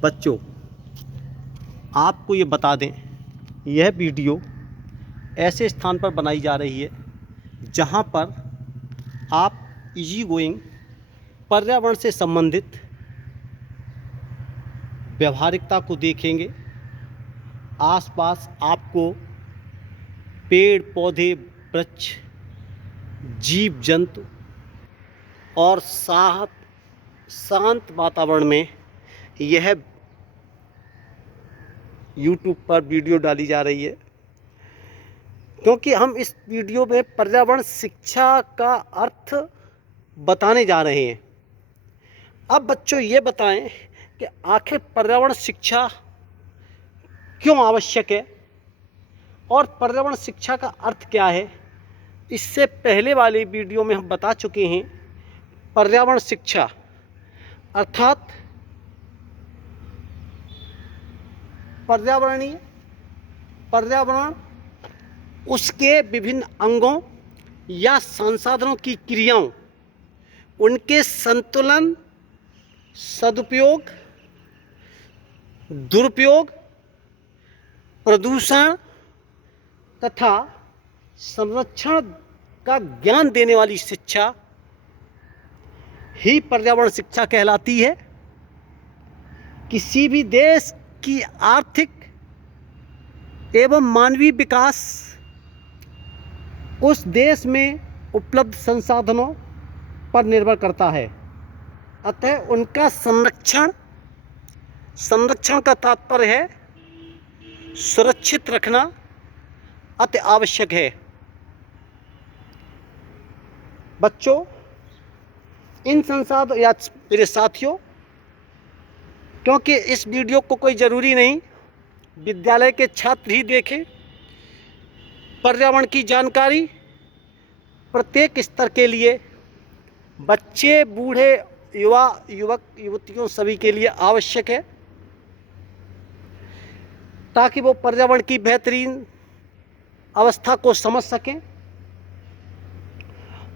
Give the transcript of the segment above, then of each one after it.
बच्चों, आपको ये बता दें, यह वीडियो ऐसे स्थान पर बनाई जा रही है जहां पर आप इजी गोइंग पर्यावरण से संबंधित व्यवहारिकता को देखेंगे। आसपास आपको पेड़ पौधे, वृक्ष, जीव जंतु और शांत वातावरण में यह YouTube पर वीडियो डाली जा रही है, क्योंकि हम इस वीडियो में पर्यावरण शिक्षा का अर्थ बताने जा रहे हैं। अब बच्चों ये बताएं कि आखिर पर्यावरण शिक्षा क्यों आवश्यक है और पर्यावरण शिक्षा का अर्थ क्या है। इससे पहले वाली वीडियो में हम बता चुके हैं, पर्यावरण शिक्षा अर्थात पर्यावरण उसके विभिन्न अंगों या संसाधनों की क्रियाओं, उनके संतुलन, सदुपयोग, दुरुपयोग, प्रदूषण तथा संरक्षण का ज्ञान देने वाली शिक्षा ही पर्यावरण शिक्षा कहलाती है। किसी भी देश की आर्थिक एवं मानवीय विकास उस देश में उपलब्ध संसाधनों पर निर्भर करता है। अतः उनका संरक्षण का तात्पर्य है सुरक्षित रखना अति आवश्यक है। बच्चों, इन संसाधन या मेरे साथियों, क्योंकि इस वीडियो को कोई ज़रूरी नहीं विद्यालय के छात्र ही देखें, पर्यावरण की जानकारी प्रत्येक स्तर के लिए, बच्चे, बूढ़े, युवा, युवक, युवतियों सभी के लिए आवश्यक है, ताकि वो पर्यावरण की बेहतरीन अवस्था को समझ सकें।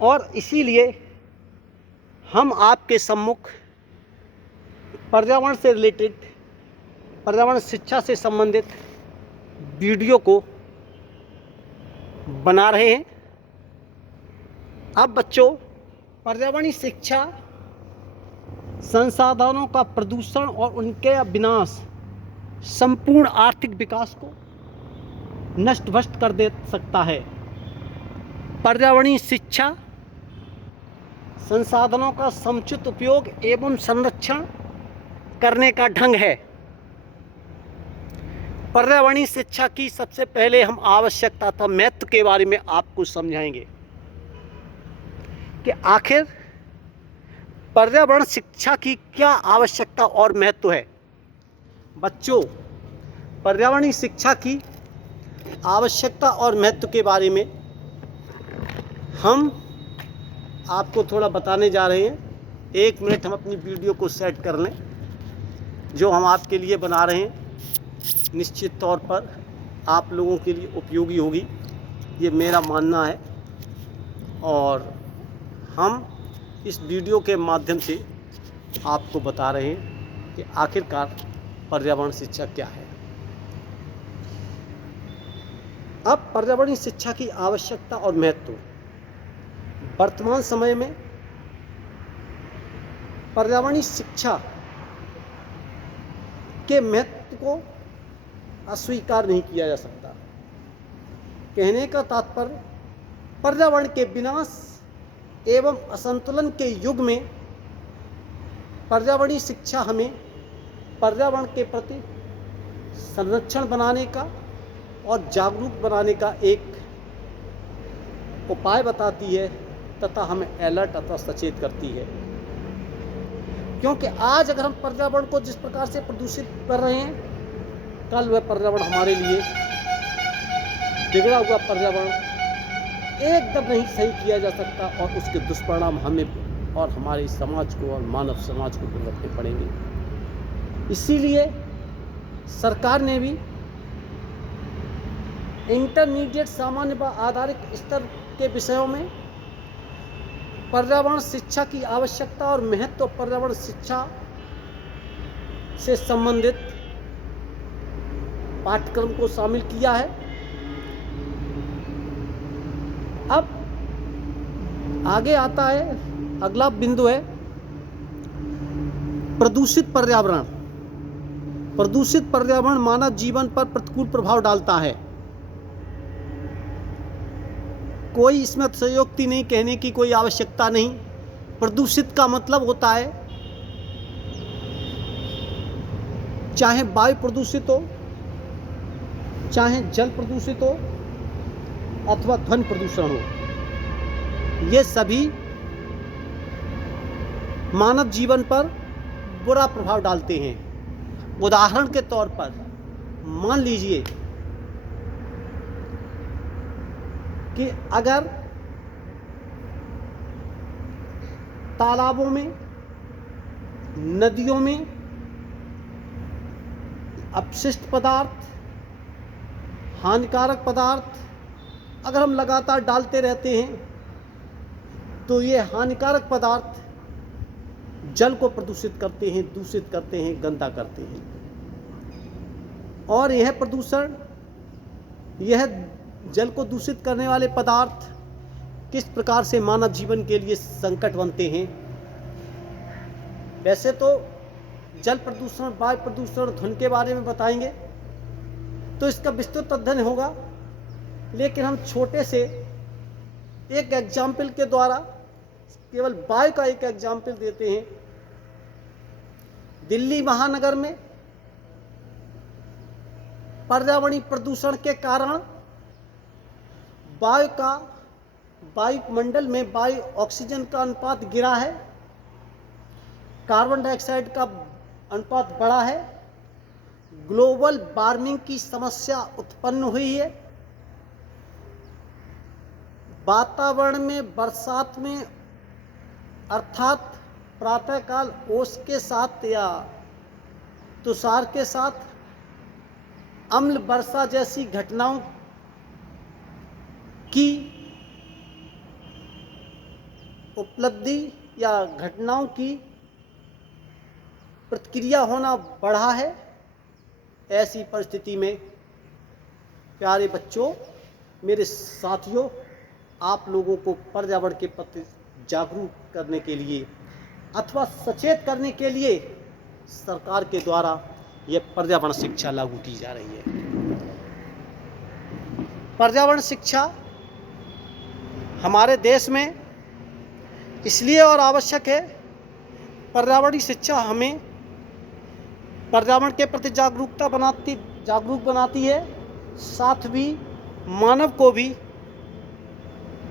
और इसीलिए हम आपके सम्मुख पर्यावरण से रिलेटेड, पर्यावरण शिक्षा से संबंधित वीडियो को बना रहे हैं। अब बच्चों, पर्यावरणीय शिक्षा संसाधनों का प्रदूषण और उनके विनाश संपूर्ण आर्थिक विकास को नष्ट भ्रष्ट कर दे सकता है। पर्यावरणीय शिक्षा संसाधनों का समुचित उपयोग एवं संरक्षण करने का ढंग है। पर्यावरणीय शिक्षा की सबसे पहले हम आवश्यकता तथा महत्व के बारे में आपको समझाएंगे कि आखिर पर्यावरण शिक्षा की क्या आवश्यकता और महत्व है। बच्चों, पर्यावरणीय शिक्षा की आवश्यकता और महत्व के बारे में हम आपको थोड़ा बताने जा रहे हैं। 1 मिनट हम अपनी वीडियो को सेट कर लें जो हम आपके लिए बना रहे हैं। निश्चित तौर पर आप लोगों के लिए उपयोगी होगी, ये मेरा मानना है। और हम इस वीडियो के माध्यम से आपको बता रहे हैं कि आखिरकार पर्यावरण शिक्षा क्या है। अब पर्यावरणीय शिक्षा की आवश्यकता और महत्व। वर्तमान समय में पर्यावरणीय शिक्षा के महत्व को अस्वीकार नहीं किया जा सकता। कहने का तात्पर्य, पर्यावरण के विनाश एवं असंतुलन के युग में पर्यावरणीय शिक्षा हमें पर्यावरण के प्रति संरक्षण बनाने का और जागरूक बनाने का एक उपाय बताती है तथा हमें अलर्ट अथवा सचेत करती है। क्योंकि आज अगर हम पर्यावरण को जिस प्रकार से प्रदूषित कर रहे हैं, कल वह पर्यावरण हमारे लिए बिगड़ा हुआ पर्यावरण एकदम नहीं सही किया जा सकता और उसके दुष्परिणाम हमें और हमारे समाज को और मानव समाज को भुगतने पड़ेंगे। इसीलिए सरकार ने भी इंटरमीडिएट सामान्य व आधारित स्तर के विषयों में पर्यावरण शिक्षा की आवश्यकता और महत्व, पर्यावरण शिक्षा से संबंधित पाठ्यक्रम को शामिल किया है। अब आगे आता है, अगला बिंदु है प्रदूषित पर्यावरण। प्रदूषित पर्यावरण मानव जीवन पर प्रतिकूल प्रभाव डालता है। कोई इसमें अतिशयोक्ति नहीं, कहने की कोई आवश्यकता नहीं। प्रदूषित का मतलब होता है चाहे वायु प्रदूषित हो, चाहे जल प्रदूषित हो, अथवा ध्वनि प्रदूषण हो, ये सभी मानव जीवन पर बुरा प्रभाव डालते हैं। उदाहरण के तौर पर मान लीजिए कि अगर तालाबों में, नदियों में अपशिष्ट पदार्थ, हानिकारक पदार्थ अगर हम लगातार डालते रहते हैं तो ये हानिकारक पदार्थ जल को प्रदूषित करते हैं, दूषित करते हैं, गंदा करते हैं। और यह प्रदूषण, यह जल को दूषित करने वाले पदार्थ किस प्रकार से मानव जीवन के लिए संकट बनते हैं। वैसे तो जल प्रदूषण, वायु प्रदूषण, ध्वनि के बारे में बताएंगे तो इसका विस्तृत अध्ययन होगा, लेकिन हम छोटे से एक एग्जाम्पल के द्वारा केवल वायु का एक एग्जाम्पल देते हैं। दिल्ली महानगर में पर्यावरणीय प्रदूषण के कारण वायुमंडल में वायु ऑक्सीजन का अनुपात गिरा है, कार्बन डाइऑक्साइड का अनुपात बढ़ा है, ग्लोबल वार्मिंग की समस्या उत्पन्न हुई है, वातावरण में बरसात में अर्थात प्रातःकाल ओस के साथ या तुषार के साथ अम्ल वर्षा जैसी घटनाओं की उपलब्धि या घटनाओं की प्रतिक्रिया होना बढ़ा है। ऐसी परिस्थिति में प्यारे बच्चों, मेरे साथियों, आप लोगों को पर्यावरण के प्रति जागरूक करने के लिए अथवा सचेत करने के लिए सरकार के द्वारा यह पर्यावरण शिक्षा लागू की जा रही है। पर्यावरण शिक्षा हमारे देश में इसलिए और आवश्यक है। पर्यावरणीय शिक्षा हमें पर्यावरण के प्रति जागरूक बनाती है, साथ भी मानव को भी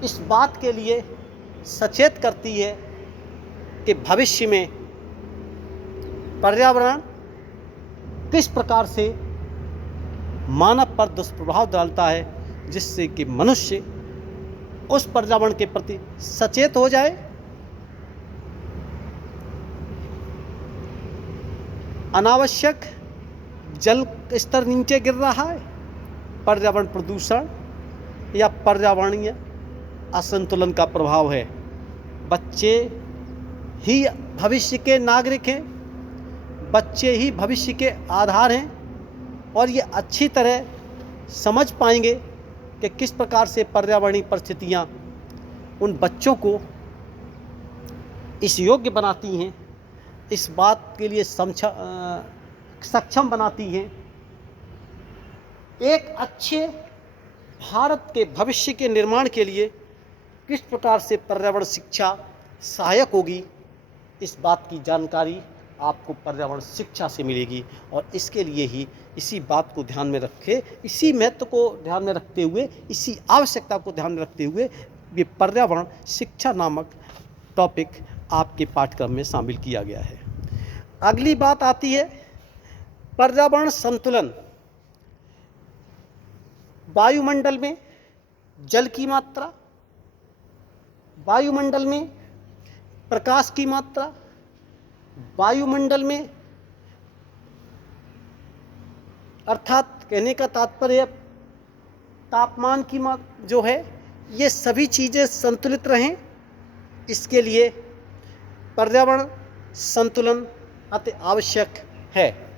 इस बात के लिए सचेत करती है कि भविष्य में पर्यावरण किस प्रकार से मानव पर दुष्प्रभाव डालता है, जिससे कि मनुष्य उस पर्यावरण के प्रति सचेत हो जाए। अनावश्यक जल स्तर नीचे गिर रहा है, पर्यावरण प्रदूषण या पर्यावरणीय असंतुलन का प्रभाव है। बच्चे ही भविष्य के नागरिक हैं, बच्चे ही भविष्य के आधार हैं और ये अच्छी तरह समझ पाएंगे कि किस प्रकार से पर्यावरणीय परिस्थितियाँ उन बच्चों को इस योग्य बनाती हैं, इस बात के लिए सक्षम बनाती हैं। एक अच्छे भारत के भविष्य के निर्माण के लिए किस प्रकार से पर्यावरण शिक्षा सहायक होगी, इस बात की जानकारी आपको पर्यावरण शिक्षा से मिलेगी। और इसके लिए ही इसी बात को ध्यान में रखे, इसी महत्व को ध्यान में रखते हुए, इसी आवश्यकता को ध्यान में रखते हुए ये पर्यावरण शिक्षा नामक टॉपिक आपके पाठ्यक्रम में शामिल किया गया है। अगली बात आती है पर्यावरण संतुलन। वायुमंडल में जल की मात्रा, वायुमंडल में प्रकाश की मात्रा, वायुमंडल में अर्थात कहने का तात्पर्य तापमान की जो है, ये सभी चीज़ें संतुलित रहें, इसके लिए पर्यावरण संतुलन अति आवश्यक है।